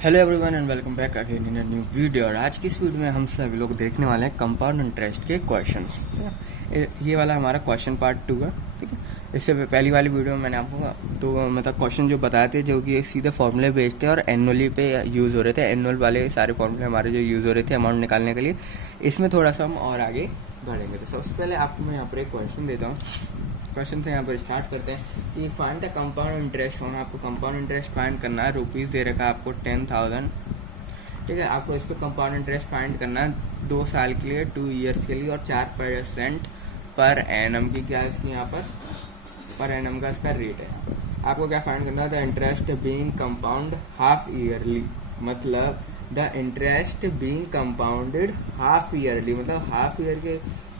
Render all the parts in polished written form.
Hello everyone and welcome back again in a new video. और आज की इस वीडियो में हम सभी लोग देखने वाले हैं कंपाउंड इंटरेस्ट के क्वेश्चंस। ठीक है, ये वाला हमारा क्वेश्चन पार्ट 2 है। ठीक है, इससे पहली वाली वीडियो में मैंने आपको तो मतलब क्वेश्चन जो बताए थे जो कि सीधे फॉर्मूले बेस्ड थे और एनुअली पे यूज़ हो रहे थे। एनुअल वाले सारे फॉर्मूले हमारे जो यूज़ हो रहे थे अमाउंट निकालने के लिए। इसमें थोड़ा सा हम और आगे बढ़ेंगे। तो सबसे पहले आपको मैं यहाँ पर एक क्वेश्चन देता हूँ। क्वेश्चन से यहाँ पर स्टार्ट करते हैं कि फाइंड द कंपाउंड इंटरेस्ट होना। आपको कंपाउंड इंटरेस्ट फाइंड करना है। रुपीज़ दे रखा है आपको 10,000। ठीक है, आपको इस पर कंपाउंड इंटरेस्ट फाइंड करना है 2 साल के लिए, 2 ईयर्स के लिए और 4% पर एनम की क्या इसकी यहाँ पर एनम का इसका रेट है। आपको क्या फाइंड करना है? The interest being compound half yearly, मतलब the interest being compounded half yearly, मतलब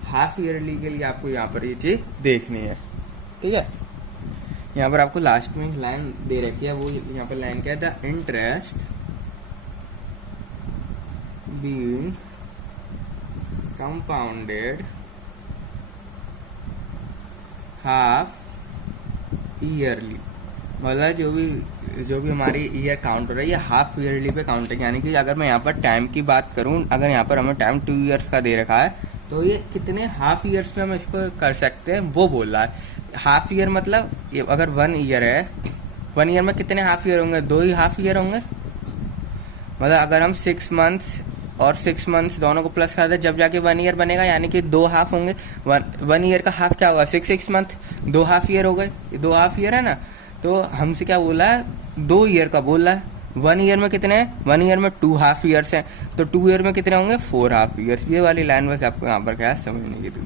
हाफ ईयरली के लिए आपको यहाँ पर ये चीज़ देखनी है। ठीक है, यहाँ पर आपको लास्ट में लाइन दे रखी है, वो यहाँ पर लाइन क्या है? The interest being compounded half yearly, मतलब जो भी हमारी ईयर काउंट हो रही है ये हाफ ईयरली पे काउंट है। यानी कि अगर मैं यहाँ पर टाइम की बात करूँ, अगर यहाँ पर हमें टाइम 2 ईयर्स का दे रखा है तो ये कितने हाफ ईयर्स में हम इसको कर सकते हैं वो बोल रहा है। हाफ ईयर मतलब अगर 1 ईयर है, 1 ईयर में कितने हाफ ईयर होंगे? 2 ही हाफ ईयर होंगे। मतलब अगर हम 6 मंथ्स और 6 मंथ्स दोनों को प्लस कर दे जब जाके 1 ईयर बनेगा, यानी कि 2 हाफ होंगे। 1 ईयर का हाफ क्या होगा? 6 मंथ, 2 हाफ ईयर हो गए। 2 हाफ ईयर है ना, तो हमसे क्या बोला है? 2 ईयर का बोला है। 1 ईयर में कितने हैं? 1 ईयर में 2 हाफ ईयर्स हैं, तो 2 ईयर में कितने होंगे? 4 हाफ ईयर्स। ये वाली लाइन बस आपको यहाँ पर क्या है समझने की थी।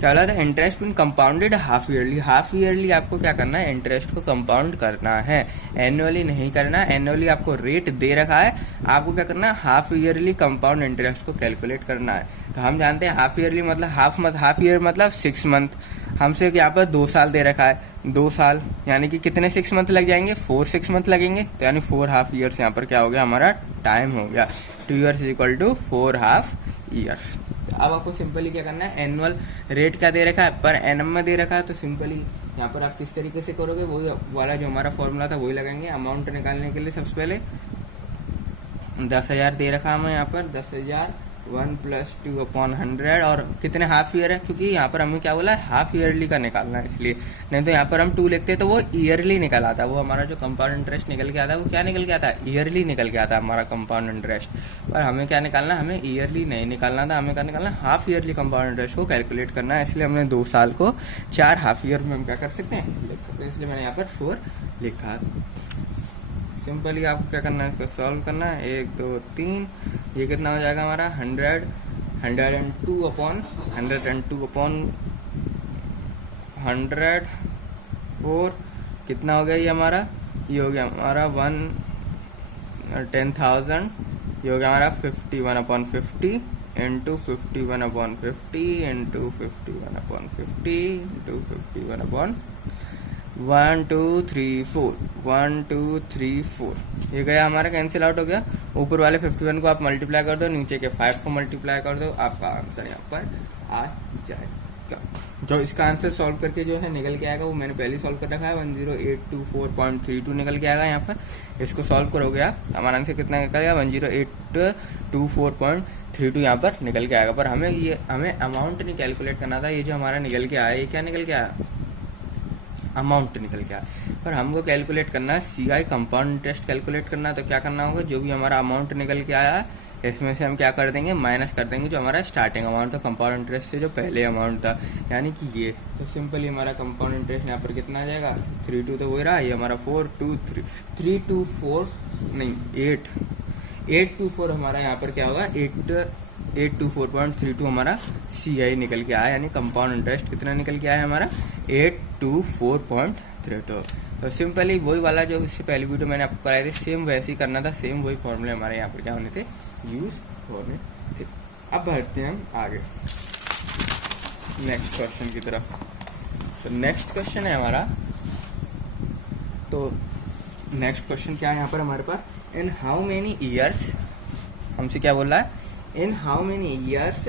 क्या बोला था? Interest being compounded half yearly. Half yearly आपको क्या करना है? इंटरेस्ट को कंपाउंड करना है, एनुअली नहीं करना है। एनुअली आपको रेट दे रखा है, आपको क्या करना है? हाफ ईयरली कंपाउंड इंटरेस्ट को कैलकुलेट करना है। तो हम जानते हैं हाफ ईयरली मतलब हाफ ईयर मतलब 6 मंथ। हमसे यहाँ पर 2 साल दे रखा है, 2 साल यानी कि कितने 6 मंथ लग जाएंगे? 4 6 मंथ लगेंगे। तो यानी 4 हाफ ईयर्स यहाँ पर क्या हो गया? हमारा टाइम हो गया। 2 years equal to 4 half years. अब आपको सिंपली क्या करना है? एनुअल रेट क्या दे रखा है? पर एनम में दे रखा है। तो सिंपली यहाँ पर आप किस तरीके से करोगे? वही वाला जो हमारा फॉर्मूला था वही लगाएंगे। अमाउंट निकालने के लिए सबसे पहले 10,000 दे रखा हमें यहाँ पर। 10,000 1 + 2/100 और कितने हाफ ईयर है? क्योंकि यहाँ पर हमें क्या बोला है? हाफ ईयरली का निकालना है, इसलिए। नहीं तो यहाँ पर हम 2 लिखते तो वो ईयरली निकल आता। वो हमारा जो कंपाउंड इंटरेस्ट निकल के आता है वो क्या निकल के आता है? ईयरली निकल के आता है हमारा कंपाउंड इंटरेस्ट। पर हमें क्या निकालना है? हमें ईयरली नहीं निकालना था, हमें क्या निकालना है? हाफ ईयरली कंपाउंड इंटरेस्ट को कैलकुलेट करना है। इसलिए हमने 2 साल को 4 हाफ ईयर में हम क्या कर सकते हैं? लिख सकते हैं। इसलिए मैंने यहाँ पर 4 लिखा। सिंपली आपको क्या करना है? इसको सॉल्व करना है। 1 2 3, ये कितना हो जाएगा हमारा? 102/100 कितना हो गया ये हमारा? ये हो गया हमारा 10,000। ये हो गया हमारा 51/50 इंटू 51/50 इंटू 51/50 इंटू 51/1 2 3 4 1 2 3 4। ये गया हमारा, कैंसिल आउट हो गया। ऊपर वाले 51 को आप मल्टीप्लाई कर दो, नीचे के 5 को मल्टीप्लाई कर दो, आपका आंसर यहाँ पर आ जाएगा। जो इसका आंसर सॉल्व करके जो है निकल के आएगा वो मैंने पहले सॉल्व कर रखा है। 10,824.32 निकल के आएगा यहाँ पर। इसको सॉल्व करोगे आप, हमारा आंसर कितना निकल गया? 10,824.32 यहाँ पर निकल के आएगा। पर हमें अमाउंट नहीं कैलकुलेट करना था। ये जो हमारा निकल के आया, ये क्या निकल के आया? अमाउंट निकल के आया। पर हमको कैलकुलेट करना है CI कंपाउंड इंटरेस्ट कैलकुलेट करना है। तो क्या करना होगा? जो भी हमारा अमाउंट निकल के आया है इसमें से हम क्या कर देंगे? माइनस कर देंगे जो हमारा स्टार्टिंग अमाउंट था कंपाउंड इंटरेस्ट से, जो पहले अमाउंट था, यानी कि ये। तो सिंपली हमारा कंपाउंड इंटरेस्ट यहाँ पर कितना आ जाएगा? 32 तो वही रहा। ये हमारा 824 हमारा यहाँ पर क्या होगा? 824.32 हमारा CI निकल के आया, यानी कंपाउंड इंटरेस्ट कितना निकल के आया हमारा? 824.32। तो सिंपली वही वाला जो इससे पहली वीडियो मैंने आपको कराई थी सेम वैसे ही करना था। सेम वही फॉर्मूले हमारे यहाँ पर क्या होने थे? यूज होने थे। अब बढ़ते हैं हम आगे नेक्स्ट क्वेश्चन की तरफ। तो नेक्स्ट क्वेश्चन है हमारा, तो नेक्स्ट क्वेश्चन क्या है यहाँ पर हमारे पास? इन हाउ मेनी ईयर्स, हमसे क्या बोल रहा है? इन हाउ मेनी ईयर्स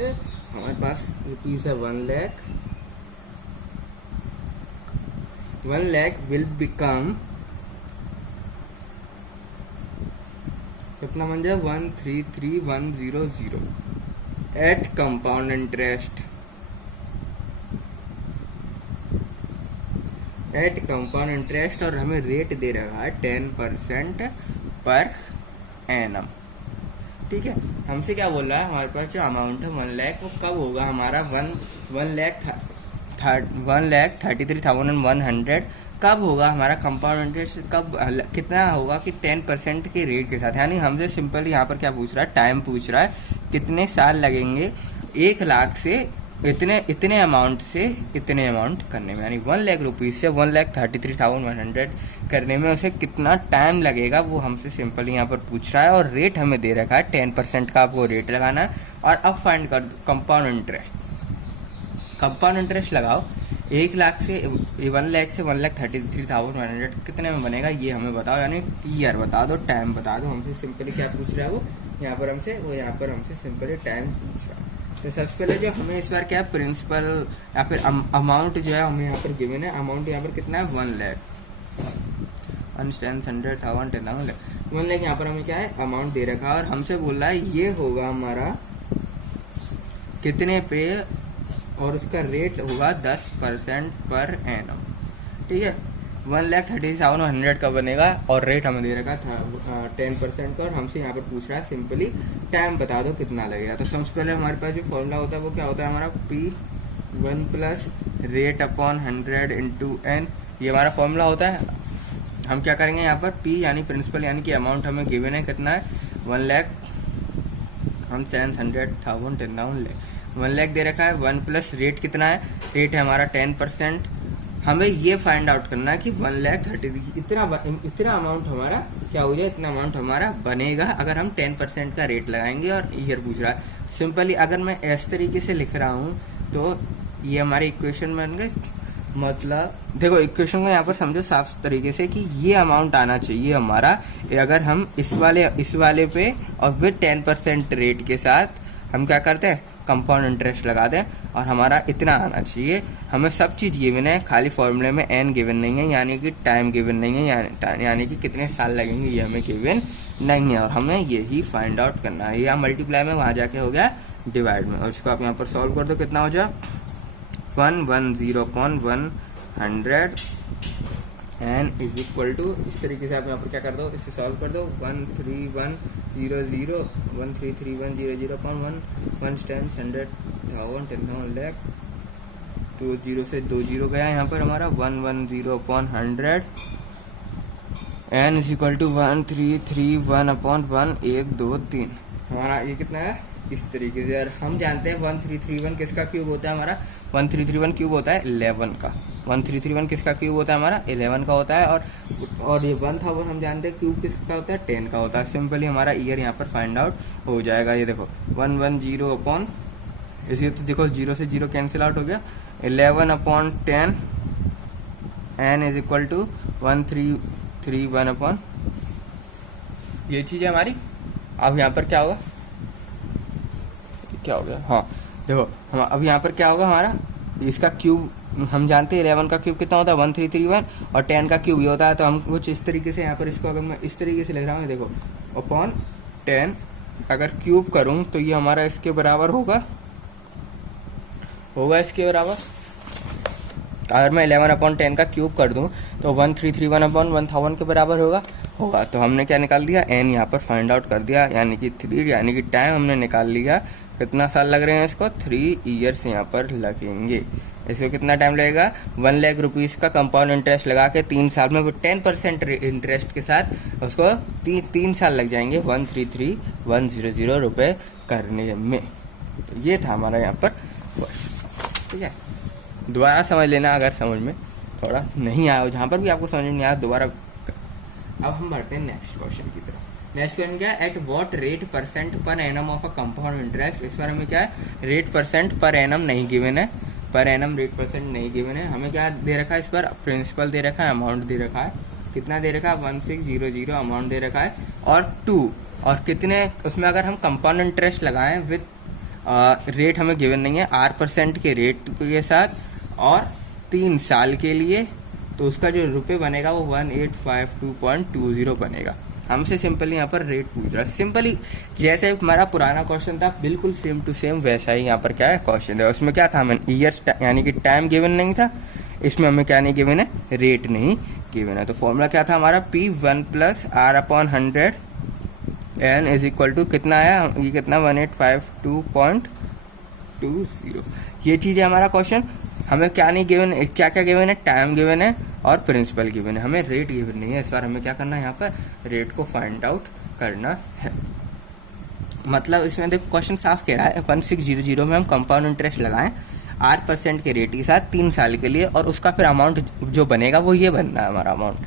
हमारे पास रुपीज है 1 लाख 1 lakh will become कितना बन जाए 133100 at compound interest, at compound interest, और हमें रेट दे रहा है 10% पर एनम। ठीक है, हमसे क्या बोल रहा है, हमारे पास जो अमाउंट है 1 लाख, वो कब होगा हमारा 1,33,100 कब होगा हमारा कंपाउंड इंटरेस्ट, कब कितना होगा कि 10% के रेट के साथ। यानी हमसे सिंपल यहाँ पर क्या पूछ रहा है, टाइम पूछ रहा है, कितने साल लगेंगे 1 लाख से इतने अमाउंट से इतने अमाउंट करने में, यानी 1 लाख रुपीज़ से 1,33,100 करने में उसे कितना टाइम लगेगा, वो हमसे सिंपल यहाँ पर पूछ रहा है। और रेट हमें दे रखा है 10% का, आपको रेट लगाना है। और अब फाइंड कर दो कंपाउंड इंटरेस्ट। कंपाउंड इंटरेस्ट लगाओ 1 लाख से 1 लाख से 1,33,100 कितने में बनेगा, ये हमें बताओ, यानी ईयर बता दो, टाइम बता दो। हमसे सिंपली क्या पूछ रहा है वो यहाँ पर हमसे सिंपली टाइम पूछ रहा है। तो सबसे पहले जो हमें इस बार क्या है, प्रिंसिपल या फिर अमाउंट जो है हमें यहाँ पर गिवन है। अमाउंट यहाँ पर कितना है 1 लाख, 1 लाख यहाँ पर हमें क्या है अमाउंट दे रखा है। और हमसे बोल रहा है ये होगा हमारा कितने पे, और उसका रेट होगा 10% पर एनम। ठीक है, 1,37,100 का बनेगा, और रेट हमें दे रखा था 10% का, और हमसे यहाँ पर पूछ रहा है सिंपली टाइम बता दो कितना लगेगा। तो सबसे पहले हमारे पास जो फॉर्मूला होता है वो क्या होता है हमारा, P1 plus rate upon 100 into n, ये हमारा फॉर्मूला होता है। हम क्या करेंगे यहाँ पर, P यानी प्रिंसिपल, यानी कि अमाउंट हमें गिवन है कितना है 1 लाख, हम 700,000 1 लाख दे रखा है। 1 प्लस रेट कितना है, रेट है हमारा 10%। हमें ये फाइंड आउट करना है कि 1,30,000 इतना अमाउंट हमारा क्या हो जाए, इतना अमाउंट हमारा बनेगा अगर हम 10% का रेट लगाएंगे। और ईयर पूछ रहा है सिंपली, अगर मैं इस तरीके से लिख रहा हूँ तो ये हमारे इक्वेशन बन गए। मतलब देखो इक्वेशन को यहाँ पर समझो साफ तरीके से कि ये अमाउंट आना चाहिए हमारा, अगर हम इस वाले पे और विद 10% रेट के साथ हम क्या करते हैं, कंपाउंड इंटरेस्ट लगा दें, और हमारा इतना आना चाहिए। हमें सब चीज़ गिवन है, खाली फॉर्मूले में एन गिवन नहीं है, यानी कि टाइम गिवन नहीं है, यानी कि कितने साल लगेंगे ये हमें गिवन नहीं है। और हमें यही फाइंड आउट करना है। यहाँ मल्टीप्लाई में वहाँ जाके हो गया डिवाइड में, और इसको आप यहाँ पर सॉल्व कर दो, कितना हो जाए 110/100 एन इज इक्वल टू, इस तरीके से आप यहाँ पर क्या कर दो, इसे सॉल्व कर दो 133,100 1,10,100 2 जीरो से 2 जीरो गया यहाँ पर हमारा 110/100 एन इज इक्वल टू 1,331/1 1 2 3। हमारा ये कितना है इस तरीके से। और हम जानते हैं 1,331 किसका क्यूब होता है हमारा, 1,331 क्यूब होता है 11 का। 1,331 किसका क्यूब होता है हमारा, 11 का होता है। और ये 1,000 हम जानते हैं क्यूब किसका होता है, 10 का होता है। सिंपली हमारा ईयर यहाँ पर फाइंड आउट हो जाएगा। ये देखो 110 अपॉन, इसी तो देखो 0 से 0 कैंसिल आउट हो गया, 11/10 एन इज इक्वल टू 1,331 ये चीज़ है हमारी। अब यहाँ पर क्या होगा, क्या हो गया, हाँ देखो हम अब यहाँ पर क्या होगा हमारा, इसका क्यूब हम जानते हैं 11 का क्यूब कितना होता है 1,331, और 10 का क्यूब ये होता है। तो हम कुछ इस तरीके से यहाँ पर इसको अगर मैं इस तरीके से लिख रहा हूँ, देखो अपॉन 10 अगर क्यूब करूँ तो ये हमारा इसके बराबर होगा इसके बराबर। अगर मैं 11/10 का क्यूब कर दूं तो 1,331/1000 के बराबर होगा। तो हमने क्या निकाल दिया, एन यहाँ पर फाइंड आउट कर दिया, यानी कि 3, यानी कि टाइम हमने निकाल लिया। कितना साल लग रहे हैं इसको, 3 ईयर्स यहाँ पर लगेंगे। इसको कितना टाइम लगेगा, 1 लाख रुपीज़ का कंपाउंड इंटरेस्ट लगा के 3 साल में वो 10% इंटरेस्ट के साथ उसको 3 साल लग जाएंगे 1,33,100 रुपये करने में। तो ये था हमारा यहाँ पर, ठीक है। दोबारा समझ लेना अगर समझ में थोड़ा नहीं आया हो, जहाँ पर भी आपको समझ में नहीं आया दोबारा। अब हम बढ़ते हैं नेक्स्ट क्वेश्चन की तरफ। नेक्स्ट क्वेश्चन क्या है, at what rate percent per annum of a compound interest. इस बार हमें क्या है, रेट परसेंट पर एनम नहीं गिवन है, पर एनम रेट परसेंट नहीं गिवन है। हमें क्या दे रखा है इस पर, प्रिंसिपल दे रखा है, अमाउंट दे रखा है, कितना दे रखा है 1,600 अमाउंट दे रखा है, और 2 और कितने उसमें अगर हम कंपाउंड इंटरेस्ट लगाएं विद रेट हमें गिवन नहीं है, R% के रेट के साथ और 3 साल के लिए, तो उसका जो रुपये बनेगा वो 1,852.20 बनेगा। हमसे सिंपली यहाँ पर रेट पूछ रहा है। सिंपली जैसे हमारा पुराना क्वेश्चन था बिल्कुल सेम टू सेम वैसा ही यहाँ पर क्या है क्वेश्चन है। उसमें क्या था, हमें ईयर्स यानी कि टाइम गिवन नहीं था, इसमें हमें क्या नहीं गिवन है, रेट नहीं गिवन है। तो फॉर्मूला क्या था हमारा, P1 + R/100 n is equal to कितना आया, ये कितना 1852.20। ये चीज़ है हमारा क्वेश्चन। हमें क्या नहीं गिवन, क्या क्या गिवन है, टाइम गिवन है और प्रिंसिपल गिवन है, हमें रेट गिवन नहीं है। इस बार हमें क्या करना है, यहाँ पर रेट को फाइंड आउट करना है। मतलब इसमें देखो क्वेश्चन साफ कह रहा है 1600 में हम कंपाउंड इंटरेस्ट लगाएं 8% के रेट के साथ 3 साल के लिए, और उसका फिर अमाउंट जो बनेगा वो ये बनना है हमारा अमाउंट।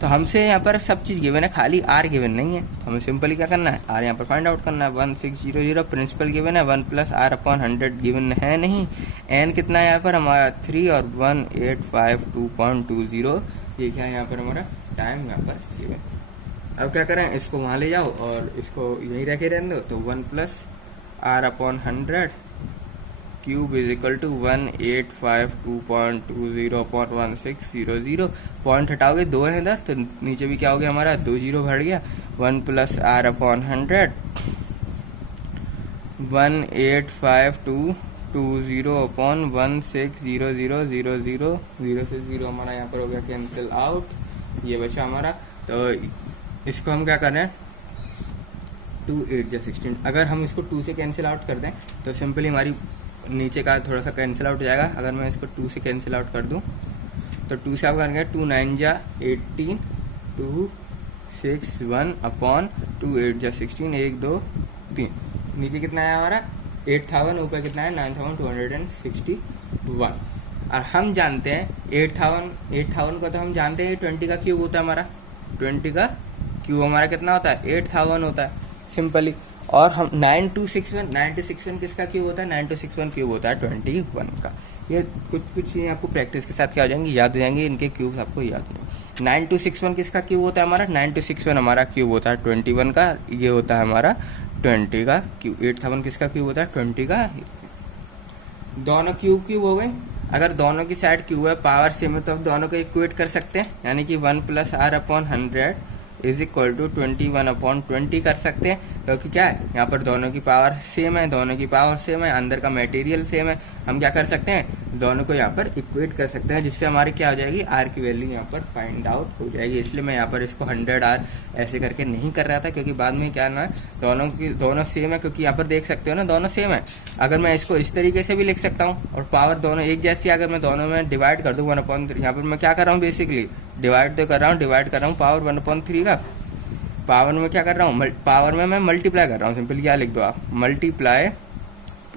तो हमसे यहाँ पर सब चीज़ गिवन है, खाली आर गिवन नहीं है। तो हमें सिंपली क्या करना है, आर यहाँ पर फाइंड आउट करना है। 1600 प्रिंसिपल गिवन है, 1 + R/100 गिवन है नहीं, एन कितना है यहाँ पर हमारा 3 और 1852.20, ये क्या है यहाँ पर हमारा टाइम यहाँ पर गिवन। अब क्या करें, इसको वहाँ ले जाओ और इसको यहीं रखे रहने दो। तो 1 + R/100 cube is equal to 1852.20/1600। Point हटाओगे, 2 है इधर, तो नीचे भी क्या हो गया हमारा, 2 0 बढ़ गया। 1 + R/100 185220/160000 0 से 0 हमारा यहाँ पर हो गया कैंसिल आउट, ये बचा हमारा। तो इसको हम क्या कर रहे हैं, 2 8 × 16, अगर हम इसको 2 से कैंसिल आउट कर दें तो सिंपली हमारी नीचे का थोड़ा सा कैंसिल आउट हो जाएगा। अगर मैं इसको 2 से कैंसिल आउट कर दूं तो 2 से आप करेंगे 2 9 × 18 2 6 1/2 8 × 16 1 2 3, नीचे कितना है हमारा 8000, ऊपर कितना है 9261। और हम जानते हैं 8000 को तो हम जानते हैं 20 का क्यूब होता है हमारा, 20 का क्यूब हमारा कितना होता है 8000 होता है सिंपली। और हम 9261 किसका क्यूब होता है, 9261 क्यूब होता है 21 का। ये कुछ चीज़ें आपको प्रैक्टिस के साथ क्या हो जाएंगी, याद हो जाएंगी, इनके क्यूब्स आपको याद हो जाएंगे। 9261 किसका क्यूब होता है हमारा, 9261 हमारा क्यूब होता है 21 का, ये होता है हमारा 20 का क्यूब। 8000 किसका क्यूब होता है 20 का। दोनों क्यूब हो गए। अगर दोनों की साइड क्यूब है, पावर सेम है, तो अब दोनों को इक्वेट कर सकते हैं, यानी कि 1 + R/100 इज इक्वल टू 21/20 कर सकते हैं, क्योंकि क्या है यहाँ पर दोनों की पावर सेम है, अंदर का मटेरियल सेम है। हम क्या कर सकते हैं, दोनों को यहाँ पर इक्वेट कर सकते हैं, जिससे हमारी क्या हो जाएगी, आर की वैल्यू यहाँ पर फाइंड आउट हो जाएगी। इसलिए मैं यहाँ पर इसको 100R ऐसे करके नहीं कर रहा था, क्योंकि बाद में क्या ना दोनों सेम है, क्योंकि यहाँ पर देख सकते हो ना दोनों सेम है। अगर मैं इसको इस तरीके से भी लिख सकता हूँ, और पावर दोनों एक जैसी, अगर मैं दोनों में डिवाइड कर दूँ 1/3, यहाँ पर मैं क्या कर रहा हूँ, बेसिकली डिवाइड तो कर रहा हूँ पावर 1/3 का। पावर में क्या कर रहा हूँ, पावर में मैं मल्टीप्लाई कर रहा हूँ, सिंपली क्या लिख दो आप, मल्टीप्लाई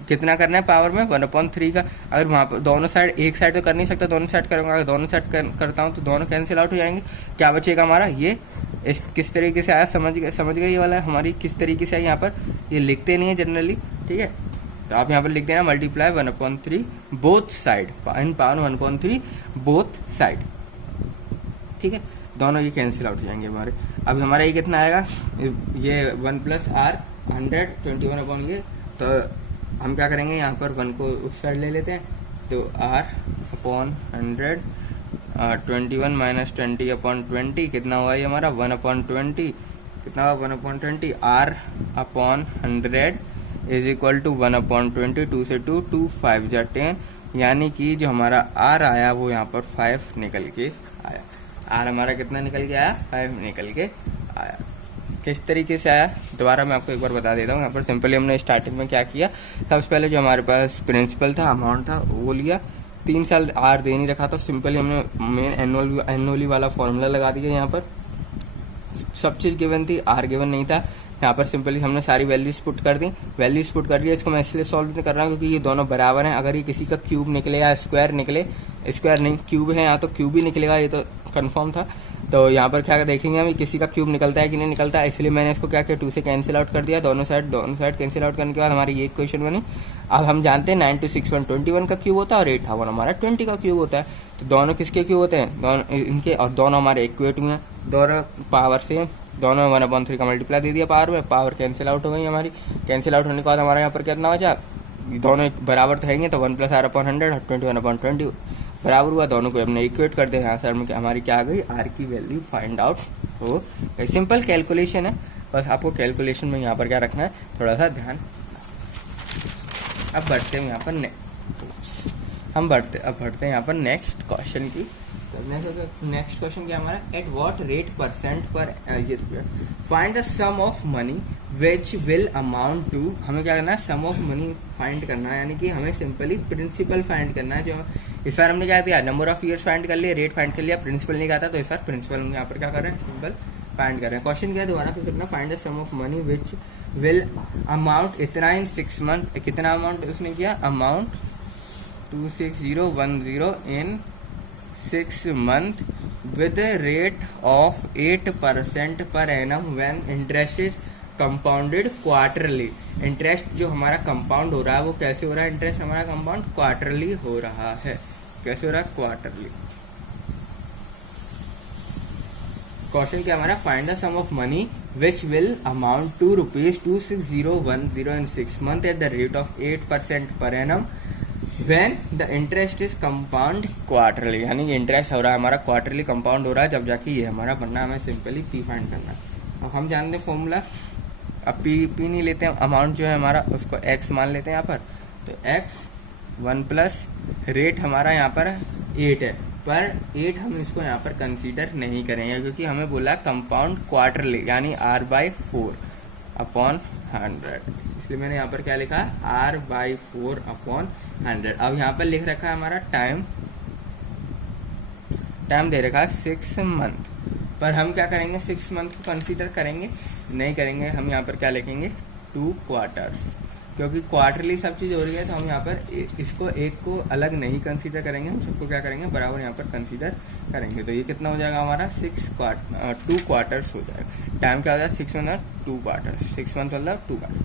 कितना करना है पावर में 1/3 का। अगर वहाँ पर दोनों साइड, एक साइड तो कर नहीं सकता, दोनों साइड करूँगा, अगर दोनों साइड करता हूँ तो दोनों कैंसिल आउट हो जाएंगे। क्या बचेगा हमारा, ये किस तरीके से आया, समझ गए ये वाला हमारी किस तरीके से है। यहाँ पर ये लिखते नहीं है जनरली, ठीक है, तो आप यहाँ पर लिख देना मल्टीप्लाई 1/3 बोथ साइड, इन पावर 1/3 बोथ साइड, ठीक है, दोनों ये कैंसिल आउट हो जाएंगे हमारे। अब हमारा ये कितना आएगा, ये 1 + R/100 21/, ये तो हम क्या करेंगे, यहाँ पर 1 को उस साइड ले लेते हैं, तो R/100 21 - 20/20 कितना हुआ ये हमारा 1/20, कितना हुआ 1/20, R/100 इज इक्वल टू 1/20, 2 से 2 2 5 × 10, यानी कि जो हमारा R आया वो यहाँ पर 5 निकल के आया। आर हमारा कितना निकल के आया, 5 निकल के आया। किस तरीके से आया दोबारा मैं आपको एक बार बता देता हूँ। यहाँ पर सिंपली हमने स्टार्टिंग में क्या किया, सबसे पहले जो हमारे पास प्रिंसिपल था, अमाउंट था, वो लिया। 3 साल आर दे नहीं रखा, तो सिंपली हमने मेन एनुअली वाला फॉर्मूला लगा दिया। यहाँ पर सब चीज़ गिवन थी, आर गिवन नहीं था। यहाँ पर सिंपली हमने सारी वैल्यूज पुट कर दी, इसको मैं इसलिए सॉल्व नहीं कर रहा हूँ क्योंकि ये दोनों बराबर हैं। अगर ये किसी का क्यूब निकले या स्क्वायर निकले, स्क्वायर नहीं क्यूब है यहाँ, तो क्यूब ही निकलेगा, ये तो कंफर्म था। तो यहाँ पर क्या देखेंगे हम, किसी का क्यूब निकलता है कि नहीं निकलता है, इसलिए मैंने इसको क्या किया, 2 से कैंसिल आउट कर दिया, दोनों साइड कैंसिल आउट करने के बाद हमारी ये इक्वेशन बनी। अब हम जानते हैं 9261 21 का क्यूब होता है और 8000 हमारा 20 का क्यूब होता है। तो दोनों किसके क्यूब होते हैं, दोनों इनके, और दोनों हमारे इक्वेट हुए हैं, दोनों पावर सेम, दोनों 1/3 का मल्टीप्लाई दे दिया पावर में, पावर कैंसिल आउट हो गई हमारी। कैंसिल आउट होने के बाद हमारा यहाँ पर कितना बचा, दोनों बराबर तो हैंगे, तो 1 + R/100 21/20 बराबर हुआ। दोनों को हमने इक्वेट कर दिया, यहाँ से हमारी क्या आ गई, आर की वैल्यू फाइंड आउट हो गई। सिंपल कैलकुलेशन है, बस आपको कैलकुलेशन में यहाँ पर क्या रखना है, थोड़ा सा ध्यान। अब बढ़ते हैं यहाँ पर अब बढ़ते हैं यहाँ पर नेक्स्ट क्वेश्चन की। तो नेक्स्ट क्वेश्चन क्या हमारा, एट व्हाट रेट परसेंट पर ये find the sum of money which will amount to, हमें क्या करना है, सम ऑफ मनी फाइंड करना है, यानी कि हमें सिंपली प्रिंसिपल फाइंड करना है। जो इस बार हमने क्या किया, नंबर ऑफ ईयर्स फाइंड कर लिया, रेट फाइंड कर लिया, प्रिंसिपल नहीं कहा था, तो इस बार प्रिंसिपल हम यहाँ पर क्या कर रहे हैं, सिंपल फाइंड कर रहे हैं। क्वेश्चन क्या है दोबारा से सुनना, find the sum of money which will amount इतना इन 6 मंथ, कितना अमाउंट उसने किया, amount 26010 in 6 month with a rate of 8% per annum when interest is compounded quarterly। Interest जो हमारा कंपाउंड हो रहा है वो कैसे हो रहा है, इंटरेस्ट हमारा कंपाउंड क्वार्टरली हो रहा है। कैसे हो रहा है, क्वार्टरली। क्वेश्चन क्या हमारा, find the sum of money which will amount to ₹26010 in 6 month at the rate of 8% per annum when the interest is compound quarterly, यानी कि इंटरेस्ट हो रहा है हमारा क्वार्टरली कंपाउंड हो रहा है, जब जाके ये हमारा बनना है, हमें सिंपली पी फाइंड करना है। अब हम जानते हैं फॉर्मूला, अब पी नहीं लेते हैं, अमाउंट जो है हमारा उसको एक्स मान लेते हैं यहाँ पर, तो एक्स 1 प्लस रेट हमारा यहाँ पर 8 है, पर 8 हम इसको यहाँ पर कंसीडर नहीं करेंगे क्योंकि हमें बोला कंपाउंड क्वार्टरली, यानी R/4 अपॉन 100, इसलिए मैंने यहाँ पर क्या लिखा है, R/4 अपॉन 100। अब यहाँ पर लिख रखा है हमारा टाइम दे रखा है 6 मंथ, पर हम क्या करेंगे, 6 मंथ को कंसीडर करेंगे नहीं करेंगे, हम यहाँ पर क्या लिखेंगे 2 क्वार्टर्स, क्योंकि क्वार्टरली सब चीज़ हो रही है, तो हम यहाँ पर इसको एक को अलग नहीं कंसीडर करेंगे, हम सबको क्या करेंगे बराबर यहाँ पर कंसीडर करेंगे। तो ये कितना हो जाएगा हमारा 2 क्वार्टर्स हो जाएगा। टाइम क्या हो जाएगा 6 मंथ 2 क्वार्टर्स, 6 मंथ मतलब 2 क्वार्टर।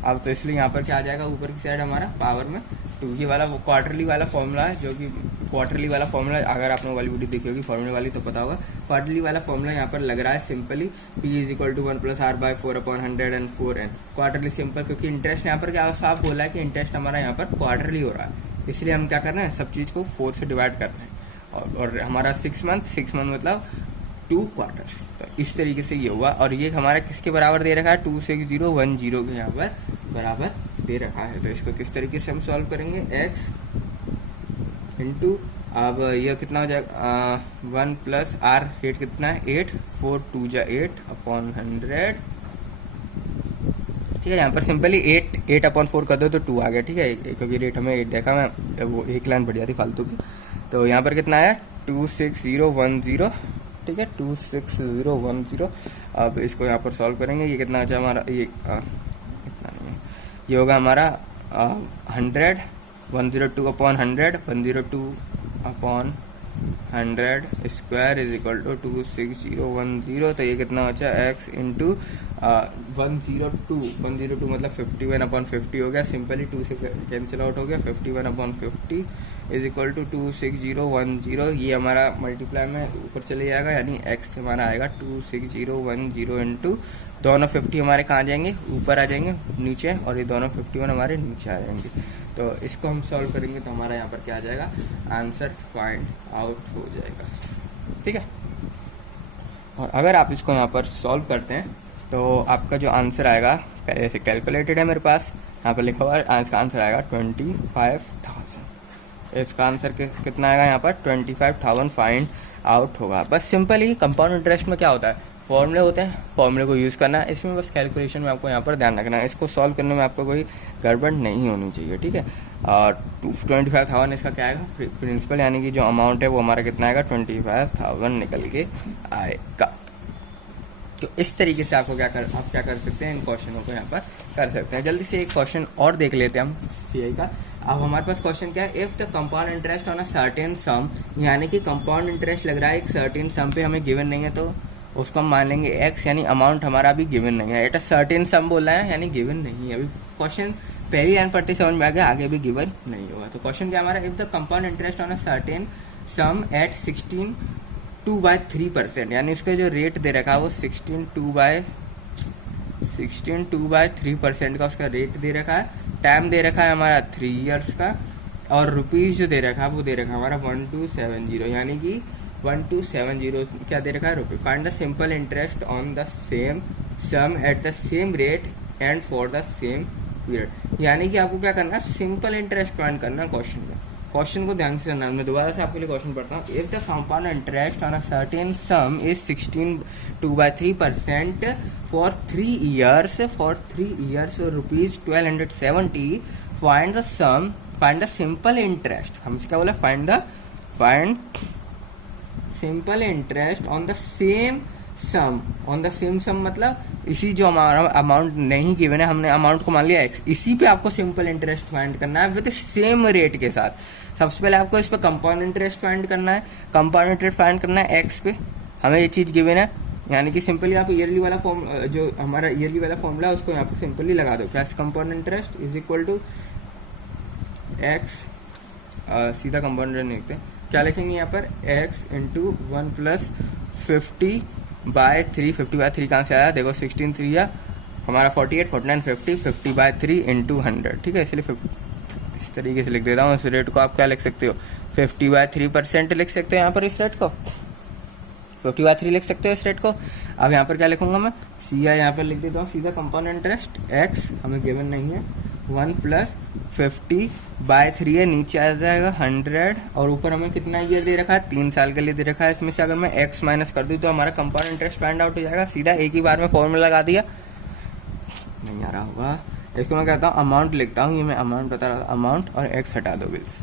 अब तो इसलिए यहाँ पर क्या आ जाएगा, ऊपर की साइड हमारा पावर में 2, ये वाला वो क्वार्टरली वाला फॉर्मूला है, जो कि क्वार्टरली वाला फॉर्मूला, अगर आपने वाली वीडियो देखी होगी फॉर्मूले वाली तो पता होगा। क्वार्टरली वाला फॉर्मूला यहाँ पर लग रहा है simply P = 1 + R/4 upon 104n। Quarterly simple, क्योंकि इंटरेस्ट यहाँ पर क्या साफ बोला है कि इंटरेस्ट हमारा यहाँ पर क्वार्टरली हो रहा है, इसलिए हम क्या कर रहे हैं, सब चीज़ को 4 से डिवाइड कर रहे हैं, और हमारा 6 मंथ मतलब 2 क्वार्टर्स। तो इस तरीके से ये हुआ, और ये हमारा किसके बराबर दे रखा है, 26010 के यहाँ पर बराबर दे रखा है। तो इसको किस तरीके से हम सॉल्व करेंगे, x इंटू, अब ये कितना हो जाएगा 1 प्लस R, रेट कितना है 8, 4 2 जा 8 अपॉन 100, ठीक है। यहाँ पर सिंपली 8 अपॉन 4 कर दो तो 2 आ गया, ठीक है, क्योंकि रेट हमें 8 देखा, मैं वो एक लाइन बढ़ जाती फालतू की। तो यहाँ पर कितना आया 26010, ठीक है 26010। अब इसको यहाँ पर सॉल्व करेंगे, ये कितना अच्छा हमारा, ये इतना नहीं है, ये होगा हमारा 100, 102 upon 100, 102 upon 100 square is equal to 26010। तो ये कितना बचा, x इंटू 102 मतलब 51 अपॉन 50 हो गया, सिंपली 2 से कैंसिल आउट हो गया, 51 अपॉन 50 इज इक्वल टू 26010। ये हमारा मल्टीप्लाई में ऊपर चले जाएगा, यानी x हमारा आएगा 26010 इंटू, दोनों 50 हमारे कहाँ जाएंगे, ऊपर आ जाएंगे नीचे, और ये दोनों 51 हमारे नीचे आ जाएंगे। तो इसको हम सॉल्व करेंगे तो हमारा यहाँ पर क्या आ जाएगा, आंसर फाइंड आउट हो जाएगा, ठीक है। और अगर आप इसको यहाँ पर सॉल्व करते हैं तो आपका जो आंसर आएगा, पहले से कैलकुलेटेड है मेरे पास, यहाँ पर लिखा हुआ है, इसका आंसर आएगा 25,000। इसका आंसर कितना आएगा यहाँ पर 25,000 फाइंड आउट होगा। बस सिंपल ही कंपाउंड इंटरेस्ट में क्या होता है, फॉर्मूले होते हैं, फॉर्मूले को यूज़ करना है, इसमें बस कैलकुलेशन में आपको यहाँ पर ध्यान रखना है, इसको सॉल्व करने में आपको कोई गड़बड़ नहीं होनी चाहिए, ठीक है। और 25,000 इसका क्या आएगा, प्रिंसिपल, यानी कि जो अमाउंट है वो हमारा कितना आएगा 25,000 निकल के आएगा। तो इस तरीके से आप क्या कर सकते हैं, इन क्वेश्चनों को यहाँ पर कर सकते हैं। जल्दी से एक क्वेश्चन और देख लेते हैं हम CI का। अब हमारे पास क्वेश्चन क्या है, if the compound interest on a certain सम, यानी कि कंपाउंड इंटरेस्ट लग रहा है एक सर्टेन सम पे, हमें गिवन नहीं है तो उसको हम मान लेंगे x, यानी अमाउंट हमारा अभी गिवन नहीं है, एट अ सर्टेन सम बोला है, यानी गिवन नहीं है। अभी क्वेश्चन पहली लाइन पढ़ते समझ में आ गया, आगे भी गिवन नहीं होगा। तो क्वेश्चन क्या हमारा, if the compound interest on a certain sum at 16/2/3%, यानी इसका जो रेट दे रखा है वो 16/2/3% का उसका रेट दे रखा है, टाइम दे रखा है हमारा 3 इयर्स का, और रुपीज़ जो दे रखा है वो दे रखा है हमारा 1270, यानी कि 1270 क्या दे रखा है रुपये। Find the simple interest on the same sum at the same rate and for the same period. यानी कि आपको क्या करना है, सिंपल इंटरेस्ट फाइंड करना है क्वेश्चन में। क्वेश्चन को ध्यान से सुनना, मैं दोबारा से आपके लिए क्वेश्चन पढ़ता हूँ। If the compound interest on a certain sum is 16.2/3% for 3 years और ₹1270, find the sum, find the simple interest. हमसे क्या बोला, find simple interest on the same sum. On the same sum मतलब इसी जो हमारा अमाउंट नहीं गिवन है, हमने अमाउंट को मान लिया x, इसी पे आपको सिंपल इंटरेस्ट फाइंड करना है विद सेम रेट के साथ। सबसे पहले आपको इस पे कंपाउंड इंटरेस्ट फाइंड करना है। कंपाउंड इंटरेस्ट फाइंड करना है x पे, हमें ये चीज़ गिवन है। यानी कि सिंपली आप ईयरली वाला फॉर्म, जो हमारा ईयरली वाला फॉर्मूला है उसको यहाँ पर सिंपली लगा दो। क्या, compound interest is equal to x, सीधा कंपाउंड इंटरेस्ट लिखते हैं। क्या लिखेंगे यहाँ पर, x इंटू 1 + 50/3। 50/3 कहाँ से आया, देखो 16 3 हमारा 48, 49, 50, 50/3 इंटू 100। ठीक है, इसलिए 50 इस तरीके से लिख देता हूँ। इस रेट को आप क्या लिख सकते हो, 50/3% लिख सकते हो यहाँ पर। इस रेट को 50/3 लिख सकते हो इस रेट को। अब यहाँ पर क्या लिखूंगा मैं, सी आई यहाँ पर लिख देता हूँ सीधा। कंपाउंड इंटरेस्ट x हमें गिवन नहीं है, 1 + 50/3 है, नीचे आ जाएगा 100, और ऊपर हमें कितना ईयर दे रखा है, 3 साल के लिए दे रखा है। इसमें से अगर मैं x माइनस कर दूँ तो हमारा कंपाउंड इंटरेस्ट फाइंड आउट हो जाएगा। सीधा एक ही बार में फॉर्मूला लगा दिया, नहीं आ रहा होगा। इसको मैं कहता हूँ अमाउंट लिखता हूँ, ये मैं अमाउंट बता रहा था, अमाउंट और x हटा दो बिल्स।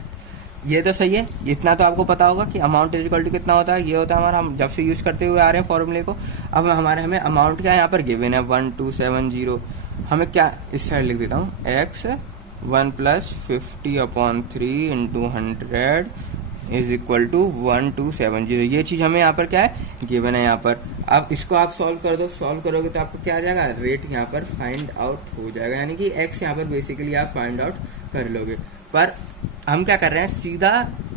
ये तो सही है, इतना तो आपको पता होगा कि अमाउंट इज इक्वल टू कितना होता है। ये होता है हमारा, हम जब से यूज़ करते हुए आ रहे हैं फॉर्मूले को। अब हमें अमाउंट क्या यहाँ पर गिवन है, 1270। हमें क्या, इस साइड लिख देता हूँ, x 1 + 50/3 into 100 is equal to 1270। ये चीज़ हमें यहाँ पर क्या है, गिवन है यहाँ पर। अब इसको आप सॉल्व कर दो, सॉल्व करोगे तो आपको क्या आ जाएगा, रेट यहाँ पर फाइंड आउट हो जाएगा। यानी कि x यहाँ पर बेसिकली आप फाइंड आउट कर लोगे। पर हम क्या कर रहे हैं,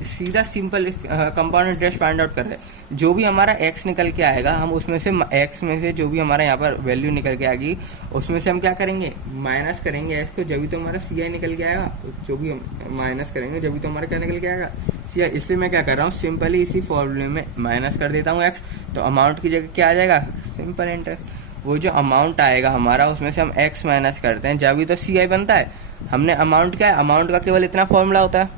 सीधा simple compound interest find out कर रहे हैं। जो भी हमारा x निकल के आएगा, हम उसमें से x में से जो भी हमारा यहाँ पर वैल्यू निकल के आएगी, उसमें से हम क्या करेंगे, माइनस करेंगे x को, जब भी तो हमारा सी आई निकल के आएगा। जो भी हम माइनस करेंगे जब भी तो हमारा क्या निकल के आएगा, सी आई। इसलिए मैं क्या कर रहा हूँ, सिंपली इसी फॉर्मूले में माइनस कर देता हूँ x, तो अमाउंट की जगह क्या आ जाएगा, सिंपल इंटरेस्ट। वो जो अमाउंट आएगा हमारा, उसमें से हम x माइनस करते हैं, जब भी तो सी आई बनता है। हमने अमाउंट क्या है, अमाउंट का केवल इतना फॉर्मूला होता है,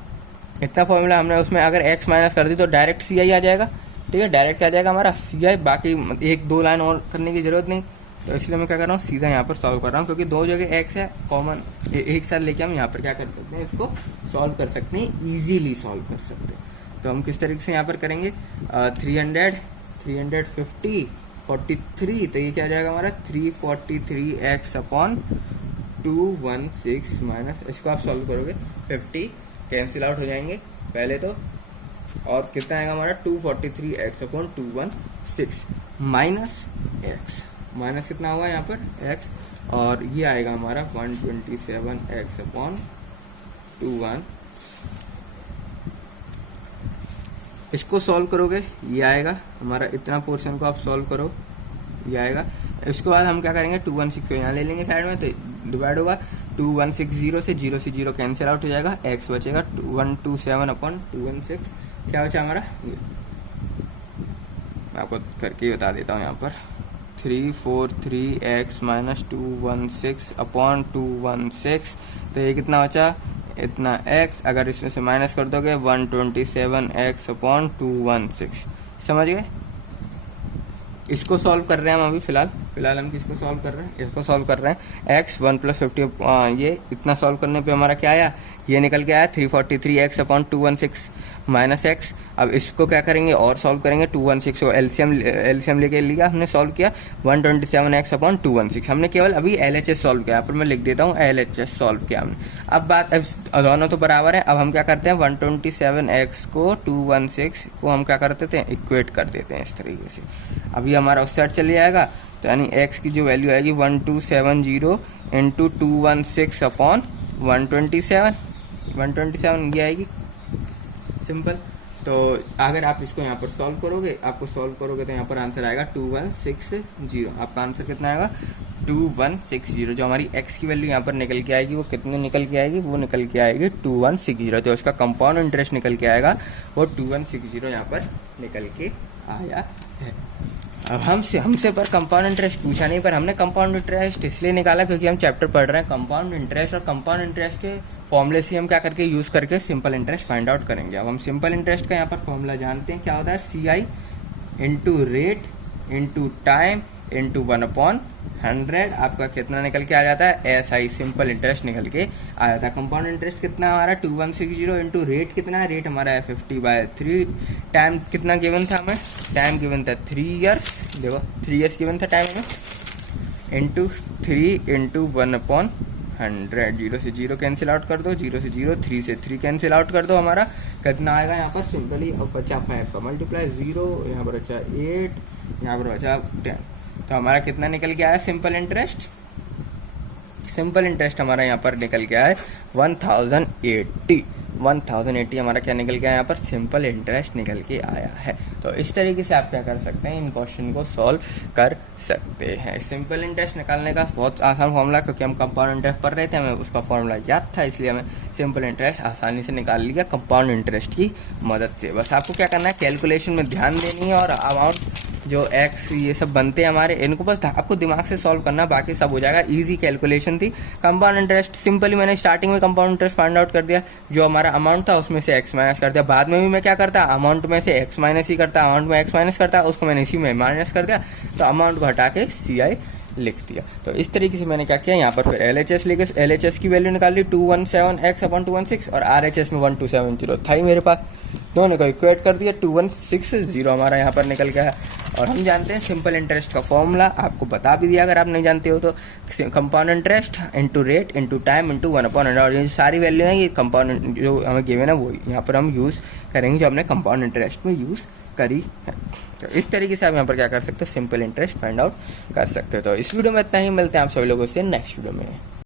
इतना फॉर्मूला हमने उसमें अगर x माइनस कर दी तो डायरेक्ट सी आई आ जाएगा। ठीक है, डायरेक्ट क्या आ जाएगा हमारा सी आई, बाकी 1-2 लाइन और करने की ज़रूरत नहीं। तो इसलिए मैं क्या कर रहा हूँ, सीधा यहाँ पर सॉल्व कर रहा हूँ, क्योंकि दो जगह x है कॉमन, एक साथ लेके हम यहाँ पर क्या कर सकते हैं, इसको सॉल्व कर सकते हैं, ईजीली सॉल्व कर सकते हैं। तो हम किस तरीके से यहाँ पर करेंगे, 350 43, तो ये क्या आ जाएगा हमारा 343x/216 माइनस, इसको आप सॉल्व करोगे 50 कैंसिल आउट हो जाएंगे पहले तो, और कितना आएगा हमारा 243x/216 माइनस x, माइनस कितना होगा यहाँ पर x, और ये आएगा हमारा 127x/216। इसको सॉल्व करोगे ये आएगा हमारा, इतना पोर्शन को आप सॉल्व करो ये आएगा। इसके बाद हम क्या करेंगे, 216 यहाँ ले लेंगे साइड में, तो डिवाइड होगा 2160 से 0 से 0 कैंसिल आउट हो जाएगा, x बचेगा 127/216। क्या बचा हमारा, ये मैं आपको करके ही बता देता हूँ यहाँ पर, 343x-216/216। तो ये कितना बचा, इतना x, अगर इसमें से माइनस कर दोगे 127x/216। समझ गए। इसको सॉल्व कर रहे हैं हम अभी फिलहाल हम किसको सॉल्व कर रहे हैं, इसको सॉल्व कर रहे हैं। x 1 + 50, ये इतना सॉल्व करने पे हमारा क्या आया, ये निकल के आया 343x/216 माइनस x। अब इसको क्या करेंगे और सॉल्व करेंगे, 216 को एलसीएम लेके लिया हमने, सॉल्व किया 127x/216। हमने केवल अभी LHS सॉल्व किया, यहाँ पर मैं लिख देता हूँ LHS सॉल्व किया हमने। अब बात, अब दोनों तो बराबर है। अब हम क्या करते हैं, 127x को 216 को हम क्या कर देते हैं, इक्वेट कर देते हैं इस तरीके से। अभी हमारा उस साइड चले जाएगा, तो यानी x की जो वैल्यू आएगी 1270 इंटू 216/127 ये आएगी सिंपल। तो अगर आप इसको यहाँ पर सॉल्व करोगे, तो यहाँ पर आंसर आएगा 2160। आपका आंसर कितना आएगा 2160। जो हमारी x की वैल्यू यहाँ पर निकल के आएगी वो कितने निकल के आएगी, वो निकल के आएगी 2160। तो इसका कंपाउंड इंटरेस्ट निकल के आएगा वो 2160 यहाँ पर निकल के आया है। अब हमसे पर कंपाउंड इंटरेस्ट पूछा नहीं, पर हमने कंपाउंड इंटरेस्ट इसलिए निकाला क्योंकि हम चैप्टर पढ़ रहे हैं कंपाउंड इंटरेस्ट, और कंपाउंड इंटरेस्ट के फॉर्मूले से हम क्या करके यूज़ करके सिंपल इंटरेस्ट फाइंड आउट करेंगे। अब हम सिंपल इंटरेस्ट का यहाँ पर फॉर्मूला जानते हैं, क्या होता है, CI into rate into time into 1/100। आपका कितना निकल के आ जाता है, SI सिंपल इंटरेस्ट निकल के आ जाता है। कंपाउंड इंटरेस्ट कितना हमारा 2160 इंटू रेट कितना है, रेट हमारा है 50/3। टाइम कितना गिवन था हमें, टाइम गिवन था 3 ईयर्स, देखो 3 ईयर्स गिवन था टाइम हमें, इंटू 3 इंटू 1/100। 0 से 0 कैंसिल आउट कर दो, 0 से 0, 3 से 3 कैंसिल आउट कर दो, हमारा कितना आएगा यहाँ पर सिंपली। अब बचा 5 का मल्टीप्लाई 0, यहाँ पर बचा 8, यहाँ पर बचा 10। तो हमारा कितना निकल के आया सिंपल इंटरेस्ट, हमारा यहाँ पर निकल के आया 1080 हमारा क्या निकल के आया यहाँ पर सिंपल इंटरेस्ट निकल के आया है। तो इस तरीके से आप क्या कर सकते हैं, इन क्वेश्चन को सॉल्व कर सकते हैं। सिंपल इंटरेस्ट निकालने का बहुत आसान फॉर्मूला, क्योंकि हम कंपाउंड इंटरेस्ट पढ़ रहे थे, हमें उसका फॉर्मूला याद था, इसलिए हमें सिंपल इंटरेस्ट आसानी से निकाल लिया कंपाउंड इंटरेस्ट की मदद से। बस आपको क्या करना है, कैलकुलेशन में ध्यान देनी है, और अमाउंट जो x ये सब बनते हैं हमारे, इनको बस आपको दिमाग से सॉल्व करना, बाकी सब हो जाएगा। इजी कैलकुलेशन थी। कंपाउंड इंटरेस्ट सिंपली मैंने स्टार्टिंग में कंपाउंड इंटरेस्ट फाइंड आउट कर दिया, जो हमारा अमाउंट था उसमें से x माइनस कर दिया। बाद में भी मैं क्या करता, अमाउंट में से x माइनस ही करता, अमाउंट में x माइनस करता, उसको मैंने इसी में माइनस कर दिया, तो अमाउंट को हटा के CI लिख दिया। तो इस तरीके से मैंने क्या किया, यहाँ पर फिर LHS लेके LHS की वैल्यू निकाल ली 217x/216, और RHS में 1270 था ही मेरे पास, दोनों को इक्वेट कर दिया, 2160 हमारा यहाँ पर निकल गया है। और हम जानते हैं सिंपल इंटरेस्ट का फॉर्मूला, आपको बता भी दिया अगर आप नहीं जानते हो तो, compound interest into rate into time into 1/100। और ये सारी वैल्यू है, ये कंपाउंड जो हमें गिवन है वो यहाँ पर हम यूज़ करेंगे जो हमने कंपाउंड इंटरेस्ट में यूज़ करी है। तो इस तरीके से आप यहाँ पर क्या कर सकते हो, सिंपल इंटरेस्ट फाइंड आउट कर सकते हो। तो इस वीडियो में इतना ही, मिलते हैं आप सभी लोगों से नेक्स्ट वीडियो में।